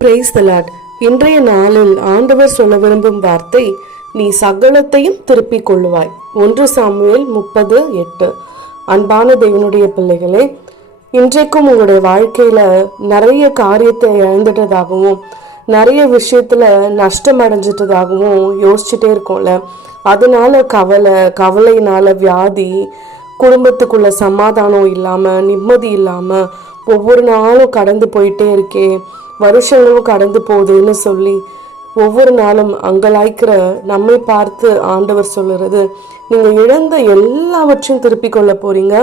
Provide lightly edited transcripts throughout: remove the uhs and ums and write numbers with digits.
Praise the Lord. இன்றைய நாளில் ஆண்டவர் சொல்ல விரும்பும் வார்த்தை, நீ சகலத்தையும் திருப்பிக் கொள்ளுவாய். 1 சாமுவேல் 30:8. அன்பான தேவனுடைய பிள்ளைகளே, இன்றைக்கும் உங்களுடைய வாழ்க்கையில நிறைய காரியத்தை இழந்துட்டதாகவும் நிறைய விஷயத்துல நஷ்டம் அடைஞ்சிட்டதாகவும் யோசிச்சுட்டே இருக்கோம்ல. அதனால கவலையினால வியாதி, குடும்பத்துக்குள்ள சமாதானம் இல்லாம, நிம்மதி இல்லாம ஒவ்வொரு நாளும் கடந்து போயிட்டே இருக்கே, வருஷங்களும் கடந்து போகுதுன்னு சொல்லி ஒவ்வொரு நாளும் அங்கலாய்க்கிற நம்மை பார்த்து ஆண்டவர் சொல்லுறது, நீங்க இழந்த எல்லாவற்றையும் திருப்பி கொள்ள போறீங்க.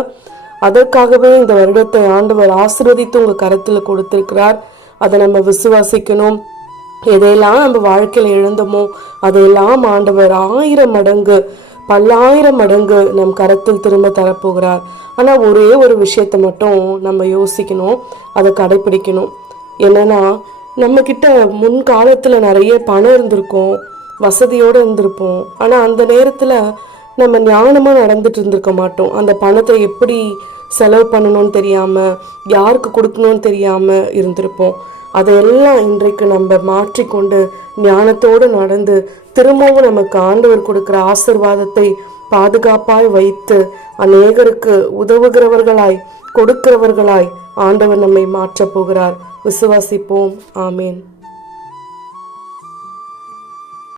அதற்காகவே இந்த வருடத்தை ஆண்டவர் ஆசீர்வதித்து உங்க கரத்துல கொடுத்திருக்கிறார். அதை நம்ம விசுவாசிக்கணும். எதையெல்லாம் நம்ம வாழ்க்கையில இழந்தோமோ அதையெல்லாம் ஆண்டவர் 1000 மடங்கு, பல்லாயிரம் மடங்கு நம் கரத்தில் திரும்ப தரப்போகிறார். ஆனா ஒரே ஒரு விஷயத்தை மட்டும் நம்ம யோசிக்கணும், அதை கடைபிடிக்கணும். என்னன்னா, நம்ம கிட்ட முன்காலத்துல நிறைய பணம் இருந்திருக்கும், வசதியோடு இருந்திருப்போம். ஆனா அந்த நேரத்துல நம்ம ஞானமா நடந்துட்டு இருந்திருக்க மாட்டோம். அந்த பணத்தை எப்படி செலவு பண்ணணும்னு தெரியாம, யாருக்கு கொடுக்கணும்னு தெரியாம இருந்திருப்போம். அதையெல்லாம் இன்றைக்கு நம்ம மாற்றிக்கொண்டு ஞானத்தோடு நடந்து திரும்பவும் நமக்கு ஆண்டவர் கொடுக்கிற ஆசீர்வாதத்தை பாதுகாப்பாய் வைத்து அநேகருக்கு உதவுகிறவர்களாய், கொடுக்கிறவர்களாய் ஆண்டவர் நம்மை மாற்றப் போகிறார். விசுவாசிப்போம். ஆமேன்.